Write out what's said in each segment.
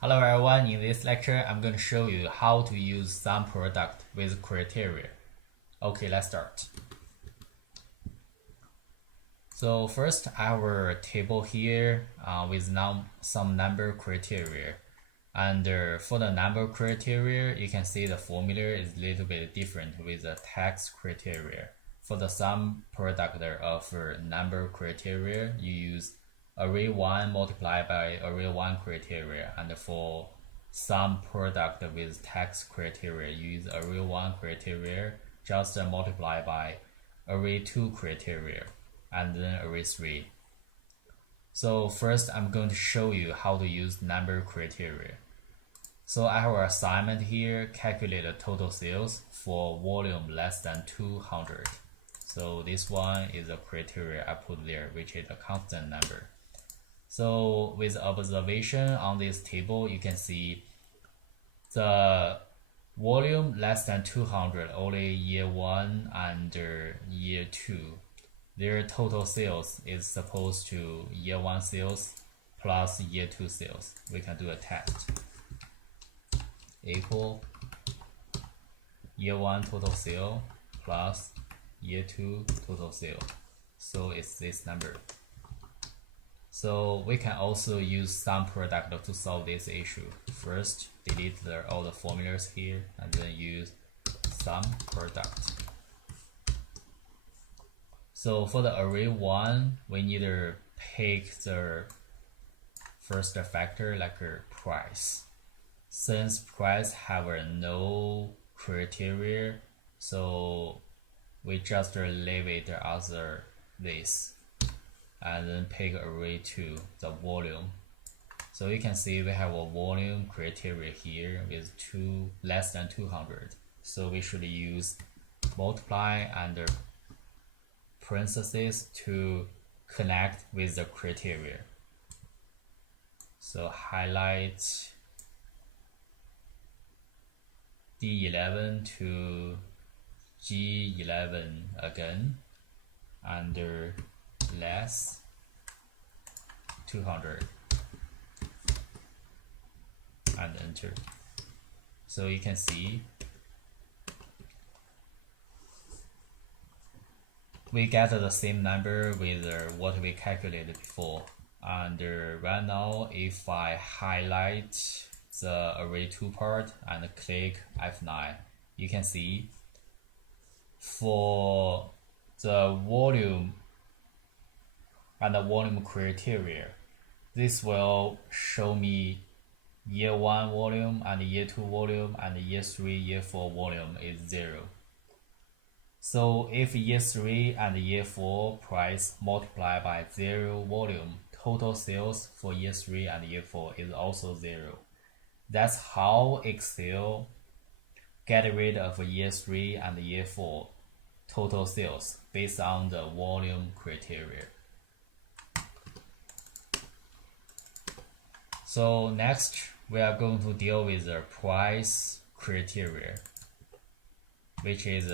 Hello everyone, in this lecture I'm going to show you how to use Sumproduct with criteria. Okay, let's start. So first I have a table here with some number criteria. And for the number criteria, you can see the formula is a little bit different with the text criteria. For the sum product of number criteria, you use array 1 multiplied by array 1 criteria, and for sum product with text criteria, you use array 1 criteria just multiply by array 2 criteria, and then array 3. So first I'm going to show you how to use number criteria. So I have an assignment here, calculate the total sales for volume less than 200. So this one is a criteria I put there, which is a constant number. So with observation on this table, you can see the volume less than 200, only year 1 and year 2. Their total sales is supposed to year 1 sales plus year 2 sales. We can do a test. Equal year 1 total sale plus year 2 total sale. So it's this number. So we can also use sum product to solve this issue. First, delete all the formulas here and then use sum product. So for the array 1, we need to pick the first factor like a price. Since price have no criteria, so we just leave it as this, and then pick array 2, the volume. So you can see we have a volume criteria here with less than 200. So we should use multiply and parentheses to connect with the criteria. So highlight D11 to G11 again, under less 200, and enter. So you can see we get the same number with what we calculated before. And right now, if I highlight the array 2 part and click F9, you can see for the volume and the volume criteria, this will show me year 1 volume and year 2 volume, and year 3, year 4 volume is 0. So if year 3 and year 4 price multiply by 0 volume, total sales for year 3 and year 4 is also 0. That's how Excel get rid of year 3 and year 4 total sales based on the volume criteria. So next, we are going to deal with the price criteria, which is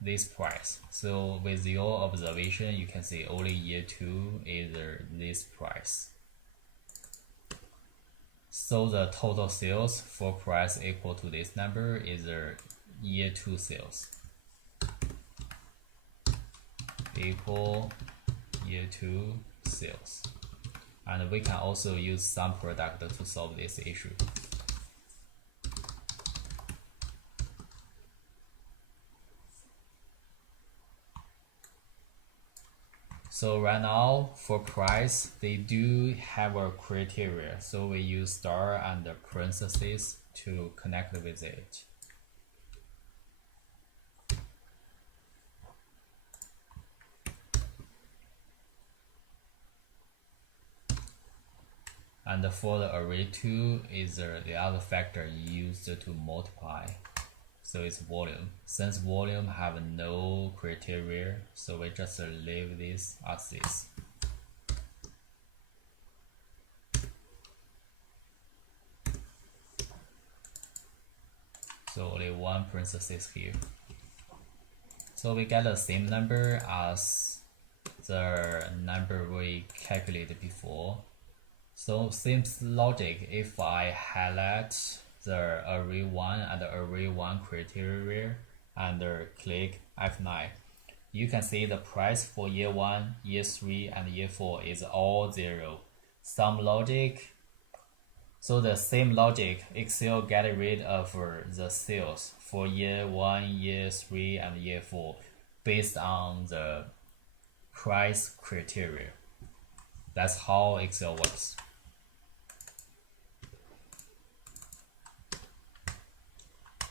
this price. So with your observation, you can see only year 2 is this price. So the total sales for price equal to this number is year 2 sales equal year 2 sales. And we can also use sum product to solve this issue. So right now for price, they do have a criteria. So we use star and parentheses to connect with it. And for the array 2 is the other factor used to multiply. So it's volume. Since volume have no criteria, so we just leave this as this. So only one parenthesis here. So we get the same number as the number we calculated before. So same logic, if I highlight the array1 and the array1 criteria and click F9, you can see the price for year 1, year 3, and year 4 is all 0. Some logic, so the same logic, Excel get rid of the sales for year 1, year 3, and year 4 based on the price criteria. That's how Excel works.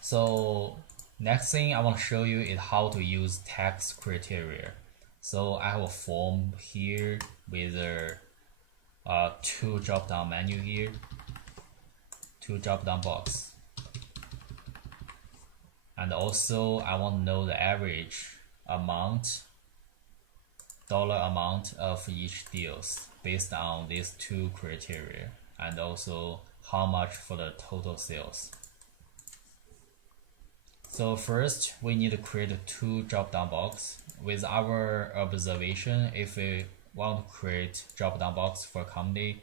So next thing I want to show you is how to use tax criteria. So I have a form here with two drop down menu here, two drop down box, and also I want to know the average amount, dollar amount of each deals based on these two criteria, and also how much for the total sales. So first we need to create two drop down box. With our observation, if we want to create drop down box for company,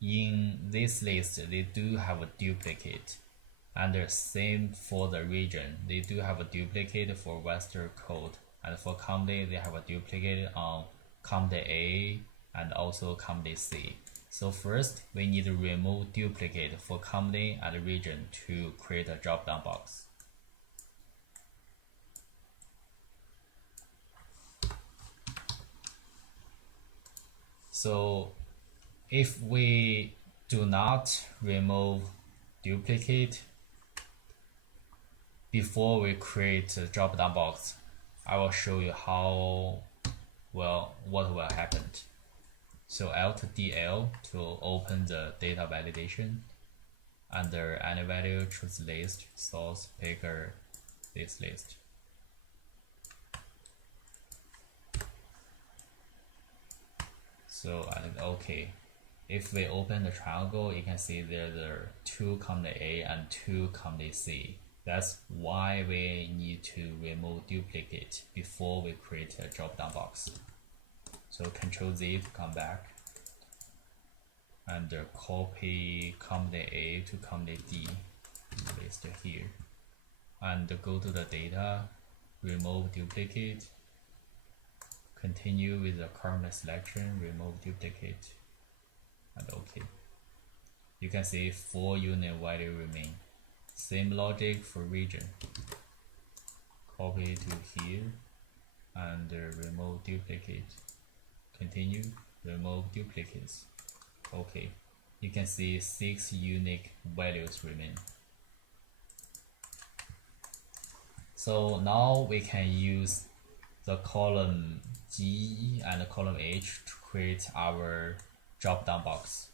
in this list they do have a duplicate, and the same for the region, they do have a duplicate for Western code, and for company they have a duplicate on company A and also company C. So first we need to remove duplicate for company and region to create a drop down box. So if we do not remove duplicate before we create a drop down box, I will show you what will happen. So Alt DL to open the data validation. Under any value, choose list, source, picker, this list. So and okay, if we open the triangle, you can see there are two company A and two company C. That's why we need to remove duplicate before we create a drop down box. So Ctrl Z to come back and copy company A to company D, list here, and go to the data, remove duplicate, continue with the current selection, remove duplicate, and OK. You can see 4 unit value remain. Same logic for region. Copy to here and remove duplicate. Continue, remove duplicates. OK. You can see 6 unique values remain. So now we can use the column G and the column H to create our drop down box.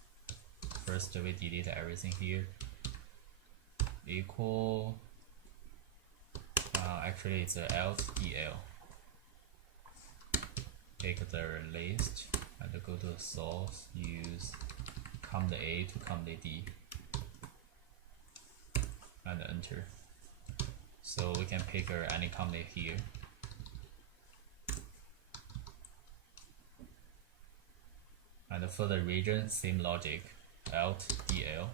First we delete everything here. Equal, actually it's Alt DL. Take the list and go to the source, use company A to company D, and enter. So we can pick any company here. And for the region, same logic, Alt DL.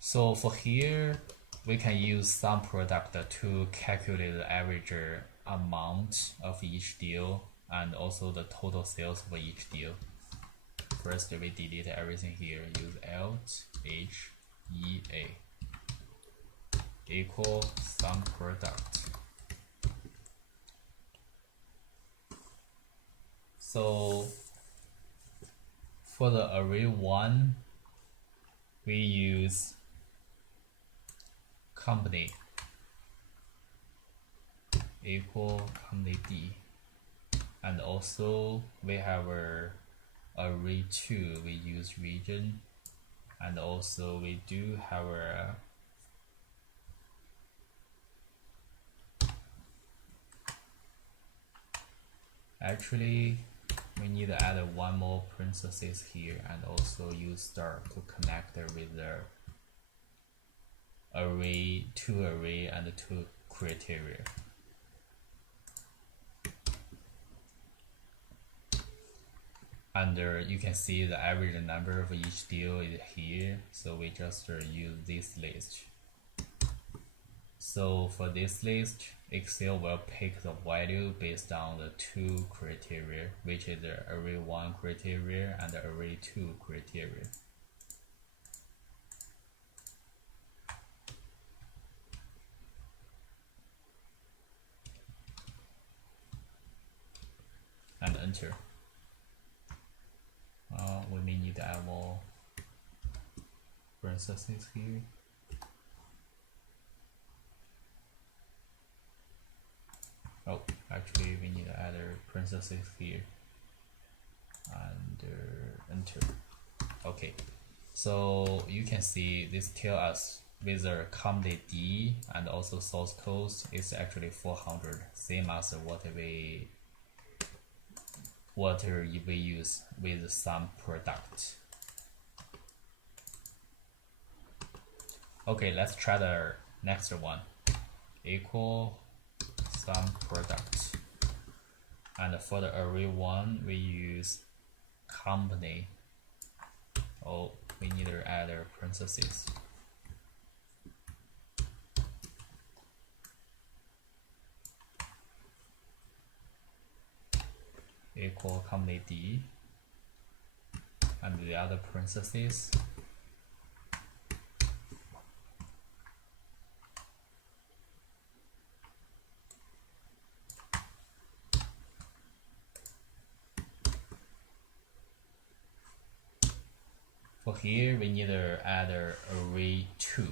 So for here, we can use Sumproduct to calculate the average amount of each deal and also the total sales for each deal. First, we delete everything here. Use Alt H E A equal Sumproduct. So for the array 1, we use company equal company D, and also we have our array 2, we use region, and also we do have our actually we need to add one more parenthesis here and also use star to connect with the array, two array and two criteria. And you can see the average number of each deal is here, so we just use this list. So for this list, Excel will pick the value based on the two criteria, which is the array 1 criteria and the array 2 criteria. And enter. We may need to add more parentheses here. Oh, actually we need to add a parenthesis here and enter. Okay, so you can see this tells us whether company D and also source code is actually 400, same as what we use with Sumproduct. Okay, let's try the next one. Equal Sumproduct. And for the array 1, we use company. Oh, we need to add a parenthesis. Equal company D, and the other parentheses. For here, we need to add a array 2,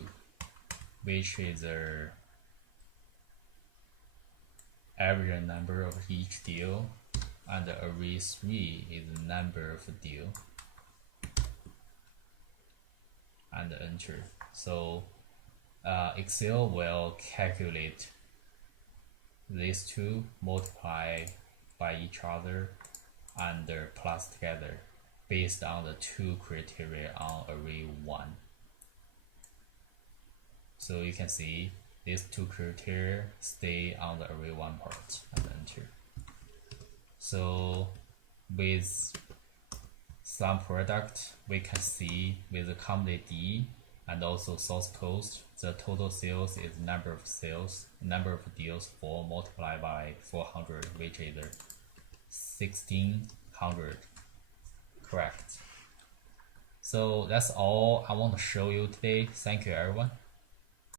which is the average number of each deal, and the array 3 is the number of deal, and enter. So Excel will calculate these two, multiply by each other, and plus together based on the two criteria on array 1. So you can see these two criteria stay on the array 1 part, and enter. So with Sumproduct, we can see with the company D and also source code, the total sales is number of sales, number of deals multiplied by 400, which is 1600. Correct. So that's all I want to show you today. Thank you, everyone.